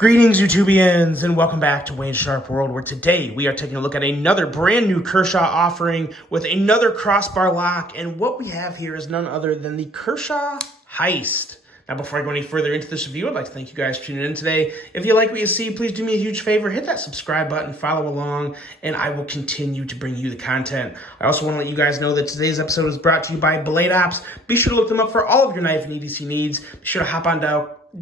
Greetings, YouTubians, and welcome back to Wayne's Sharp World, where today we are taking a look at another brand new Kershaw offering with another crossbar lock. And what we have here is none other than the Kershaw Heist. Now, before I go any further into this review, I'd like to thank you guys for tuning in today. If you like what you see, please do me a huge favor. Hit that subscribe button, follow along, and I will continue to bring you the content. I also want to let you guys know that today's episode is brought to you by Blade Ops. Be sure to look them up for all of your knife and EDC needs. Be sure to hop on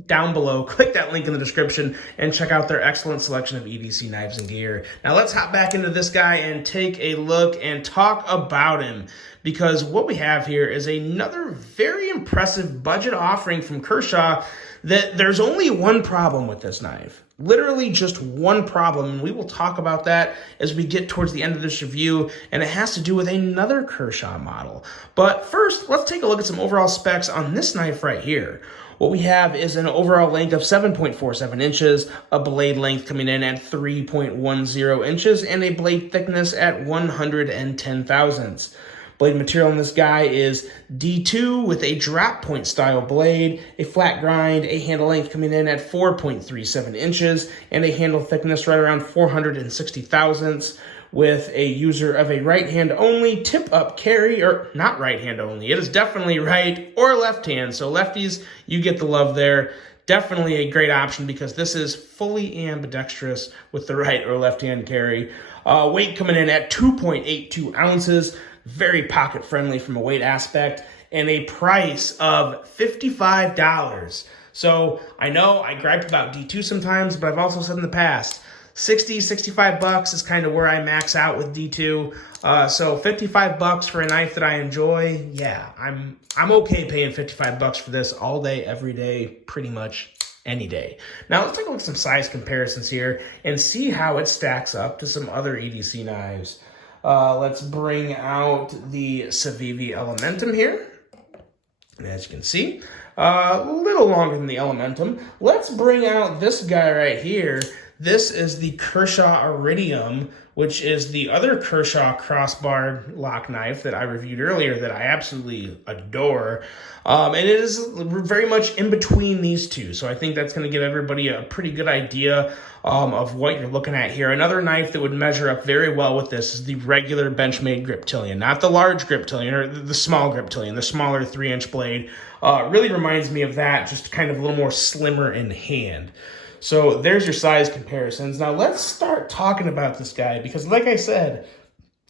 down below, click that link in the description, and check out their excellent selection of EDC knives and gear. Now let's hop back into this guy and take a look and talk about him, because what we have here is another very impressive budget offering from Kershaw. That there's only one problem with this knife. Literally just one problem, and we will talk about that as we get towards the end of this review, and it has to do with another Kershaw model. But first, let's take a look at some overall specs on this knife right here. What we have is an overall length of 7.47 inches, a blade length coming in at 3.10 inches, and a blade thickness at 110 thousandths. Blade material on this guy is D2 with a drop point style blade, a flat grind, a handle length coming in at 4.37 inches, and a handle thickness right around 460 thousandths, with a user of a right hand only tip up carry, or not right hand only. It is definitely right or left hand. So lefties, you get the love there. Definitely a great option because this is fully ambidextrous with the right or left hand carry. Weight coming in at 2.82 ounces. Very pocket friendly from a weight aspect, and a price of $55. So I know I gripe about D2 sometimes, but I've also said in the past, 60, 65 bucks is kind of where I max out with D2. So 55 bucks for a knife that I enjoy. Yeah, I'm okay paying 55 bucks for this all day, every day, pretty much any day. Now let's take a look at some size comparisons here and see how it stacks up to some other EDC knives. Let's bring out the Civivi Elementum here. And as you can see, a little longer than the Elementum. Let's bring out this guy right here. This is the Kershaw Iridium, which is the other Kershaw crossbar lock knife that I reviewed earlier that I absolutely adore. And it is very much in between these two. So I think that's going to give everybody a pretty good idea of what you're looking at here. Another knife that would measure up very well with this is the regular Benchmade Griptilian, not the large Griptilian or the small Griptilian, the smaller 3-inch blade. Really reminds me of that, just kind of a little more slimmer in hand. So there's your size comparisons. Now let's start talking about this guy, because like I said,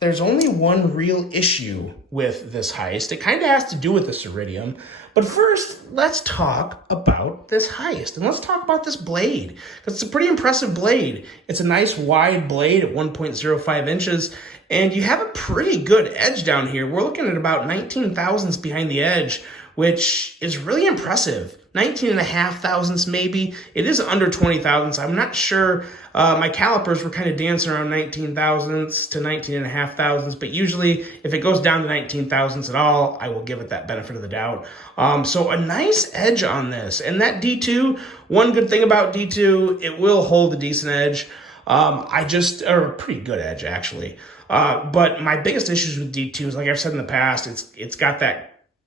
there's only one real issue with this heist. It kind of has to do with this Iridium. But first, let's talk about this heist. And let's talk about this blade, because it's a pretty impressive blade. It's a nice wide blade at 1.05 inches. And you have a pretty good edge down here. We're looking at about 19 thousandths behind the edge, which is really impressive. 19.5 thousandths maybe. It is under 20 thousandths. I'm not sure. My calipers were kind of dancing around 19 thousandths to 19.5 thousandths, but usually if it goes down to 19 thousandths at all, I will give it that benefit of the doubt. So a nice edge on this. And that D2, one good thing about D2, it will hold a decent edge. Or a pretty good edge actually. But my biggest issues with D2 is, like I've said in the past, it's got that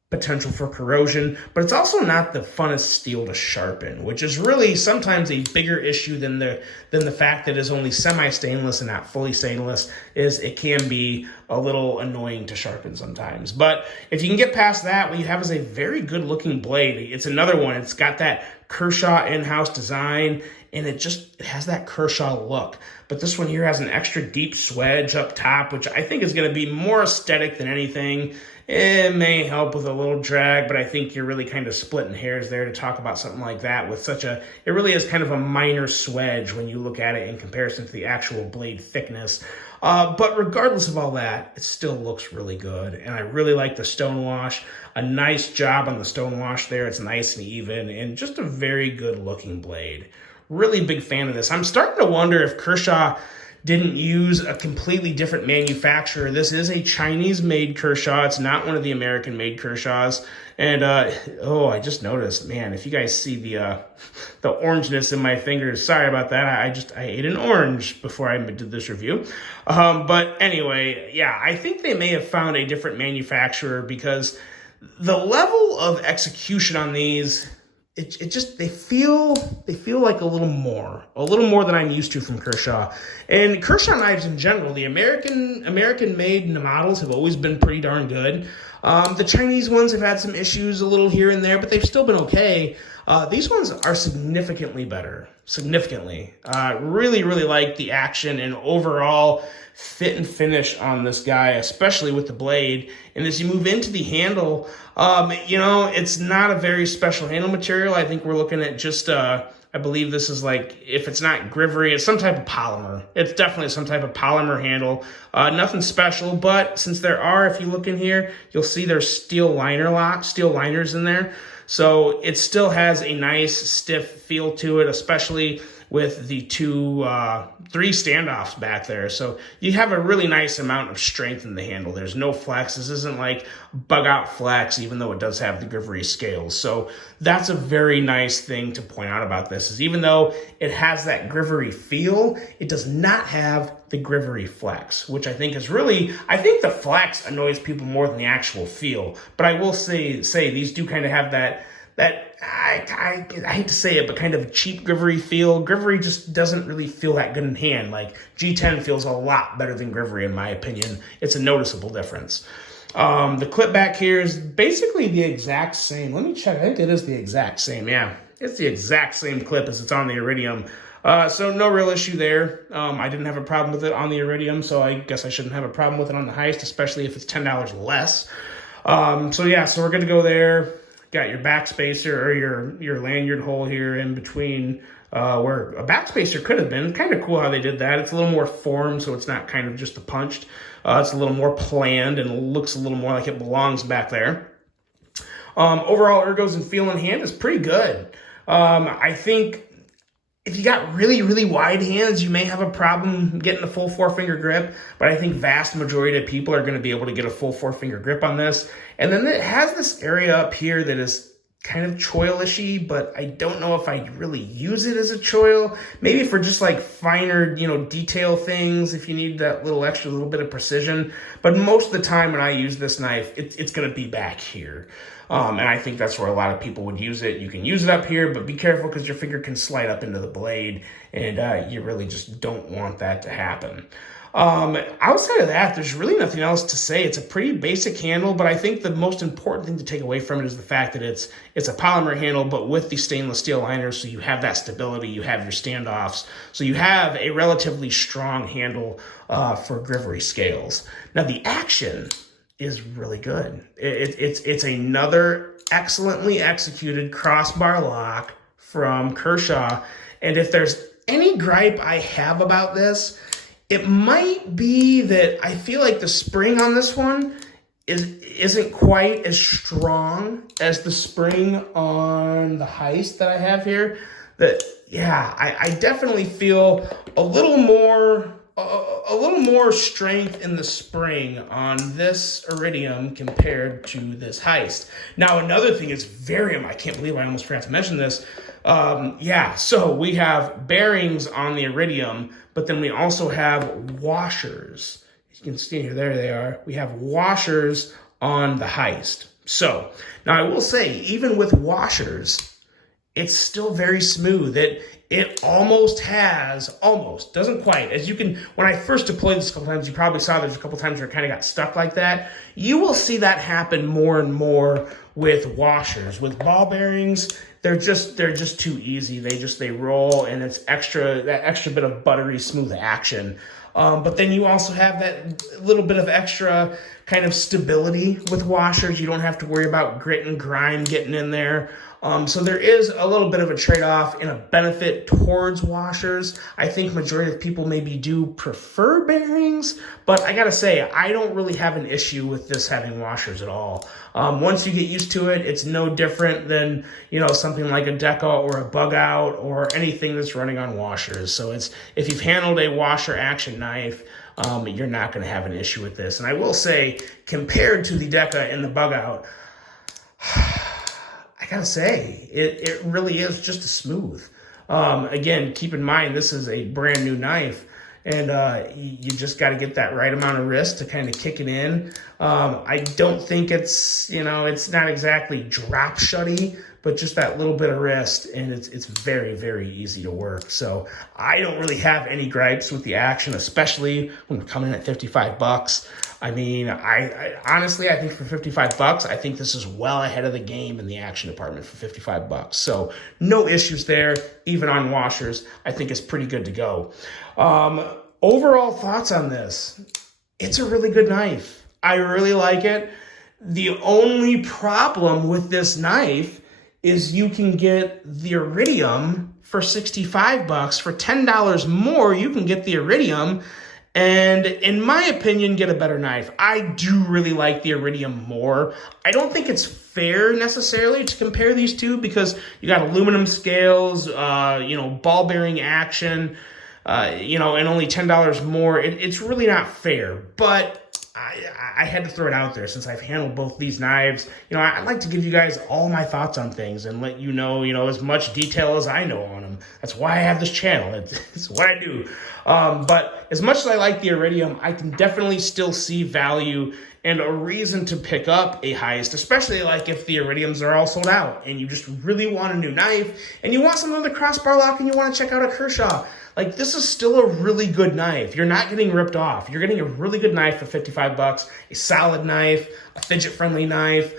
potential for corrosion, but it's also not the funnest steel to sharpen, which is really sometimes a bigger issue than the fact that it's only semi-stainless and not fully stainless. Is it can be a little annoying to sharpen sometimes. But if you can get past that, what you have is a very good looking blade. It's another one. It's got that Kershaw in-house design, and it has that Kershaw look. But this one here has an extra deep swedge up top, which I think is going to be more aesthetic than anything. It may help with a little drag, but I think you're really kind of splitting hairs there to talk about something like that with it really is kind of a minor swedge when you look at it in comparison to the actual blade thickness. But regardless of all that, it still looks really good. And I really like the stonewash. A nice job on the stonewash there. It's nice and even, and just a very good looking blade. Really big fan of this. I'm starting to wonder if Kershaw didn't use a completely different manufacturer. This is a Chinese-made Kershaw. It's not one of the American-made Kershaws. And, I just noticed, man, if you guys see the orangeness in my fingers, sorry about that. I ate an orange before I did this review. But anyway, yeah, I think they may have found a different manufacturer, because the level of execution on these it just they feel like a little more than I'm used to from Kershaw. And Kershaw knives in general, the American made models have always been pretty darn good. The Chinese ones have had some issues a little here and there, but they've still been okay. These ones are significantly better. Significantly. Really, really like the action and overall fit and finish on this guy, especially with the blade. And as you move into the handle, it's not a very special handle material. I think we're looking at just, I believe this is like, if it's not grivery, it's some type of polymer. It's definitely some type of polymer handle. Nothing special, but since there are, if you look in here, you'll see there's steel liners in there. So it still has a nice stiff feel to it, especially with the three standoffs back there. So you have a really nice amount of strength in the handle. There's no flex. This isn't like bug out flex, even though it does have the grivery scales. So that's a very nice thing to point out about this, is even though it has that grivery feel, it does not have the grivery flex, which I think is really, I think the flex annoys people more than the actual feel. But I will say these do kind of have that I hate to say it, but kind of cheap grivery feel. Grivery just doesn't really feel that good in hand. Like G10 feels a lot better than grivery in my opinion. It's a noticeable difference. The clip back here is basically the exact same. Let me check. I think it is the exact same. Yeah, it's the exact same clip as it's on the Iridium. So no real issue there. I didn't have a problem with it on the Iridium, so I guess I shouldn't have a problem with it on the Heist, especially if it's $10 less. So we're good to go there. Got your backspacer or your lanyard hole here in between where a backspacer could have been. Kind of cool how they did that. It's a little more formed, so it's not kind of just a punched. It's a little more planned and looks a little more like it belongs back there. Overall ergos and feel in hand is pretty good. I think if you got really, really wide hands, you may have a problem getting a full 4-finger grip, but I think vast majority of people are going to be able to get a full 4-finger grip on this. And then it has this area up here that is kind of choil-ishy, but I don't know if I really use it as a choil. Maybe for just like finer, detail things, if you need that little bit of precision. But most of the time when I use this knife, it's going to be back here. And I think that's where a lot of people would use it. You can use it up here, but be careful because your finger can slide up into the blade, and you really just don't want that to happen. Outside of that, there's really nothing else to say. It's a pretty basic handle, but I think the most important thing to take away from it is the fact that it's a polymer handle, but with the stainless steel liners, so you have that stability, you have your standoffs, so you have a relatively strong handle for grivery scales. Now, the action is really good. It's another excellently executed crossbar lock from Kershaw, and if there's any gripe I have about this, it might be that I feel like the spring on this one isn't quite as strong as the spring on the Heist that I have here. I definitely feel a little more strength in the spring on this Iridium compared to this Heist. Now, another thing is varium. I can't believe I almost forgot to mention this. So we have bearings on the Iridium, but then we also have washers. You can see here, there they are. We have washers on the Heist. So, now I will say, even with washers, it's still very smooth. It almost, doesn't quite. As you can, when I first deployed this a couple times, you probably saw there's a couple times where it kind of got stuck like that. You will see that happen more and more with washers. With ball bearings, they're just too easy. They roll, and it's that extra bit of buttery smooth action. But then you also have that little bit of extra kind of stability with washers. You don't have to worry about grit and grime getting in there. So there is a little bit of a trade-off and a benefit towards washers. I think majority of people maybe do prefer bearings, but I gotta say, I don't really have an issue with this having washers at all. Once you get used to it, it's no different than, something like a Deca or a Bug Out or anything that's running on washers. So if you've handled a washer action knife, you're not gonna have an issue with this. And I will say, compared to the Deca and the Bug Out, I gotta say, it really is just as smooth. Again, keep in mind, this is a brand new knife, and you just got to get that right amount of wrist to kind of kick it in. I don't think it's not exactly drop shutty, but just that little bit of wrist, and it's very, very easy to work. So I don't really have any gripes with the action, especially when we're coming in at 55 bucks. I mean, I honestly, I think for 55 bucks, I think this is well ahead of the game in the action department for 55 bucks. So no issues there, even on washers. I think it's pretty good to go. Overall thoughts on this. It's a really good knife. I really like it. The only problem with this knife is you can get the iridium for 65 bucks. For $10 more, you can get the iridium and, in my opinion, get a better knife. I do really like the iridium more. I don't think it's fair necessarily to compare these two because you got aluminum scales, ball bearing action, and only $10 more. It's really not fair, but I had to throw it out there since I've handled both these knives. I like to give you guys all my thoughts on things and let you know, as much detail as I know on them. That's why I have this channel. It's what I do. But as much as I like the iridium, I can definitely still see value and a reason to pick up a heist, especially like if the iridiums are all sold out and you just really want a new knife and you want something with a crossbar lock and you want to check out a Kershaw. Like, this is still a really good knife. You're not getting ripped off. You're getting a really good knife for 55 bucks, a solid knife, a fidget-friendly knife.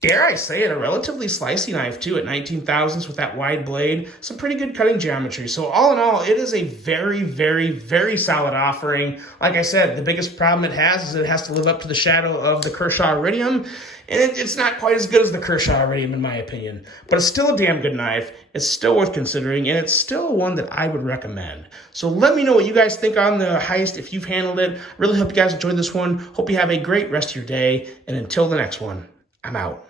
Dare I say it, a relatively slicey knife, too, at 19 thousandths with that wide blade. Some pretty good cutting geometry. So all in all, it is a very, very, very solid offering. Like I said, the biggest problem it has is it has to live up to the shadow of the Kershaw Iridium. And it's not quite as good as the Kershaw Iridium, in my opinion. But it's still a damn good knife. It's still worth considering, and it's still one that I would recommend. So let me know what you guys think on the heist if you've handled it. Really hope you guys enjoyed this one. Hope you have a great rest of your day. And until the next one, I'm out.